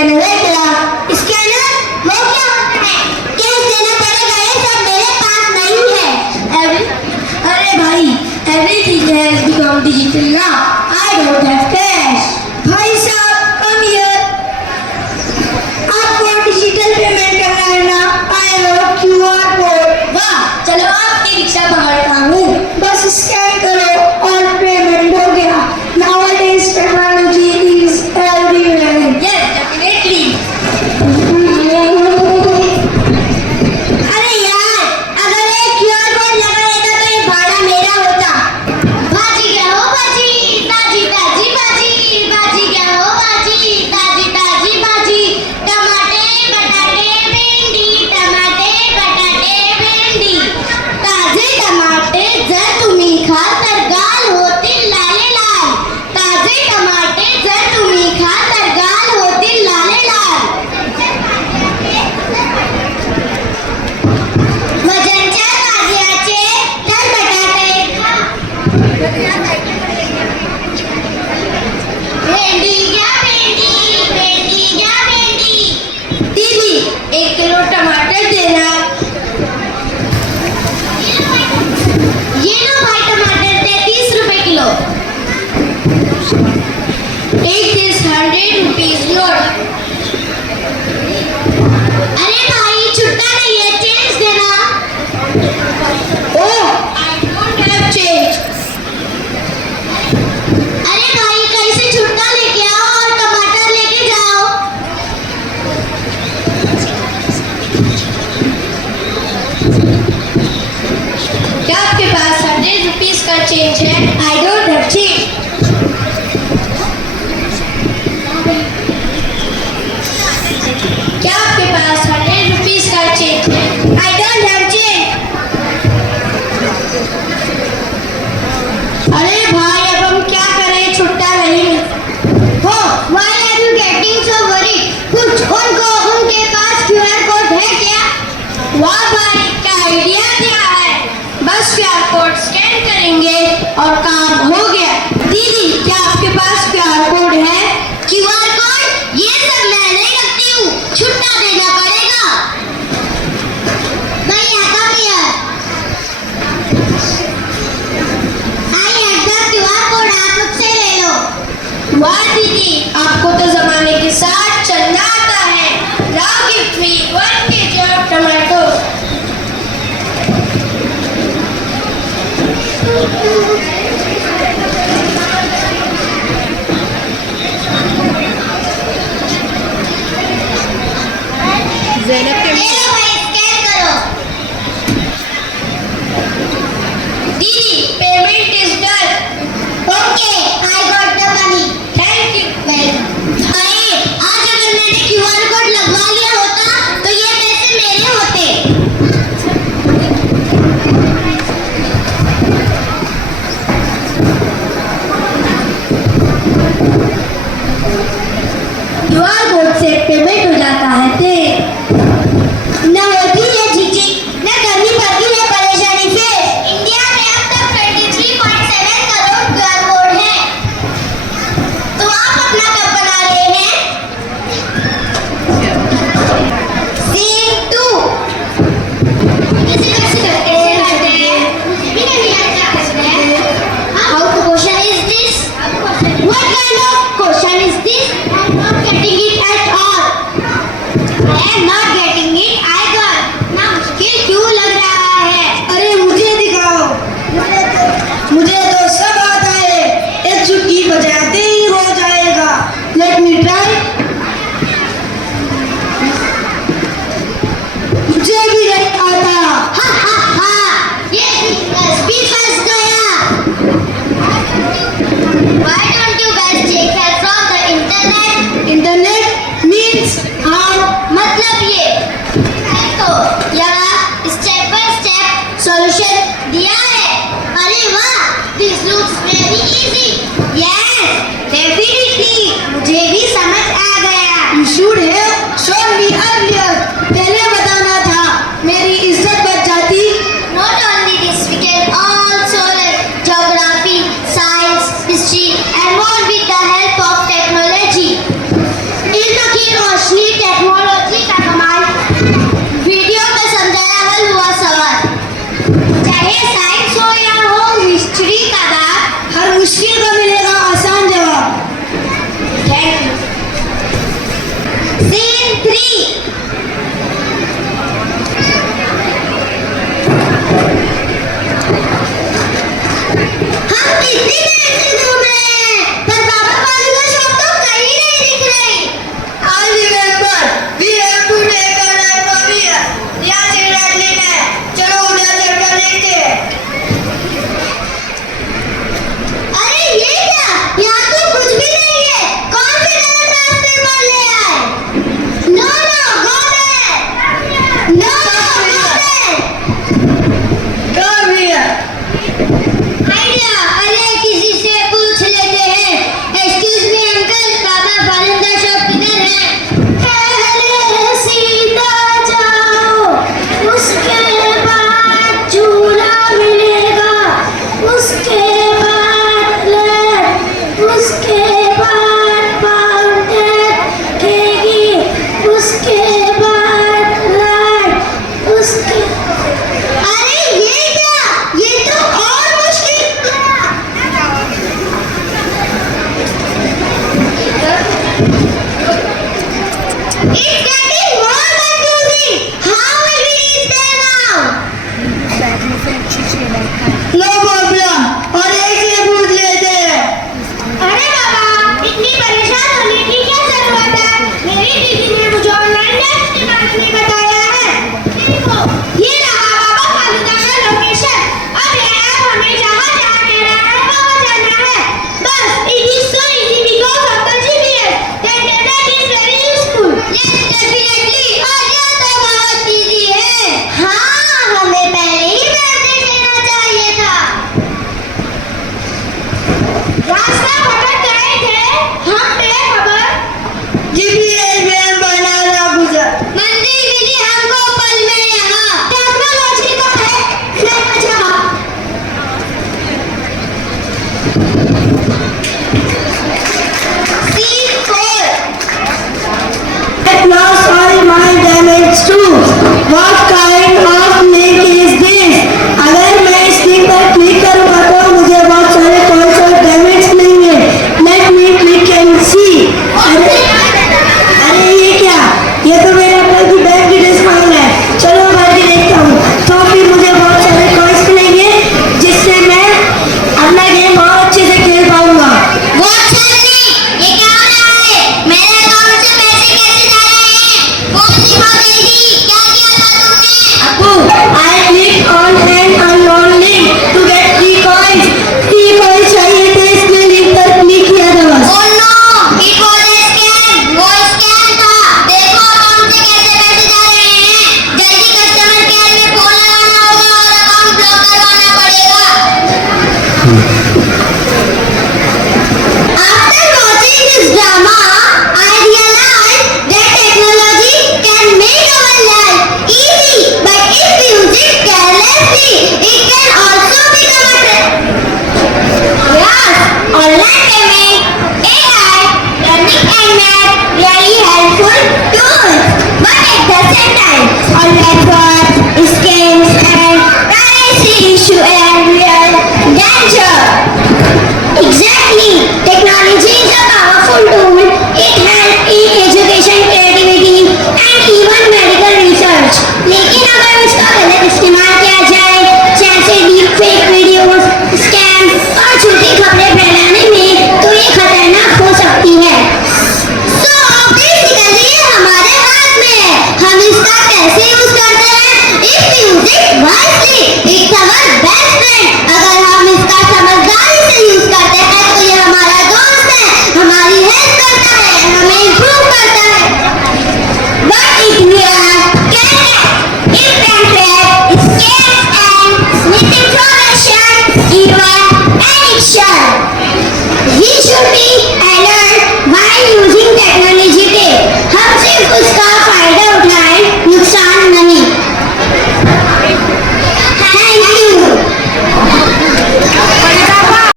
स्कैनर है क्या? स्कैनर वो क्या होता है? कैश देना पड़ेगा, ये सब मेरे पास नहीं है। अरे भाई, everything has become digital now. I don't have cash. भाई साहब, come here. आपको डिजिटल पेमेंट करना है ना? I have QR code. वाह, चलो आपकी रिक्शा पकड़ता हूँ। बस स्कैन करो और पेमेंट हो गया। Nowadays technology is everywhere. Yes, definitely. अरे यार, अगर एक QR कोड लगा रहता तो ये भाड़ा मेरा होता। भाजी क्या हो भाजी, ताजी ताजी भाजी, भाजी क्या हो भाजी, ताजी ताजी भाजी, टमाटे बटाटे भिंडी, टमाटे बटाटे भिंडी, ताजे टमाटे जर तुम्ही खा तर गाल होतील लाले लाल, ताजे टमाटे जर तुम्ही खा तर गाल होतील लाले लाल। वजनच्या ताज्याचे तर बटाटे खा, भेंडी घ्या भेंडी, भेंडी घ्या भेंडी। दीदी, 1 किलो टमाटर देना। ये लो भाई टमाटर, 33 रुपए kilo. Take this 100 rupees note. अरे भाई, छुट्टा नहीं है, चेंज देना। Oh, I don't have change. अरे भाई, कहीं से छुट्टा लेके आओ और टमाटर लेके जाओ। क्या आपके पास 100 रुपीस का चेंज है? I don't have change. क्या आपके पास 100 रुपीस का चेंज है? I don't have change. अरे भाई, अब हम क्या करें, छुट्टा नहीं। हो, why are you getting so worried? कुछ उनके पास QR कोड है क्या? वाह भाई, क्या आइडिया दिया है। बस QR कोड स्कैन करेंगे और काम हो गया। दीदी, क्या आपके पास QR कोड है? QR code? ये सब मैं नहीं रखती हूँ, छुट्टा देना पड़ेगा। भैया, come here. I have the QR code, आप मुझसे ले लो। वाह दीदी, आपको तो जमाने के साथ चलना आता है। Now give me 1 kg of tomatoes. Zainab के ले लो भाई, स्कैन करो। दीदी, payment is done. Okay, I got the money. Thank you very much. अरे, आज अगर मैंने QR कोड लगवा लिया होता तो ये पैसे मेरे होते। QR कोड से पेमेंट हो जाता है ते न होती है झिझक, न करनी पड़ती है परेशानी फेस। इंडिया में अब तक 23.7 करोड़ QR कोड है। तो आप अपना कब बना रहे हैं? Same too. कैसे करते हैं? मुझे भी नहीं आता कैसे है। How the question is this? What kind of question is this? I'm not getting it at all. I am not getting it either. ना मुश्किल क्यों लग रहा है? अरे मुझे दिखाओ। मुझे तो सब आता है, एक चुटकी बजाते ही हो जाएगा। Let me try. मुझे भी नहीं आता। हा हा हा, ये भी फंस गया। Why don't you guys take help from the internet? Internet means how? मतलब ये तो यहाँ step by step solution दिया है। अरे वाह, this looks very easy. Yes, definitely. मुझे भी समझ आ गया। You should have shown me earlier. पहले बताना था, मेरी इज्जत बच जाती। Not only this, we can also learn geography, science, history, and more with the help of technology. इल्म की रोशनी Scene 3.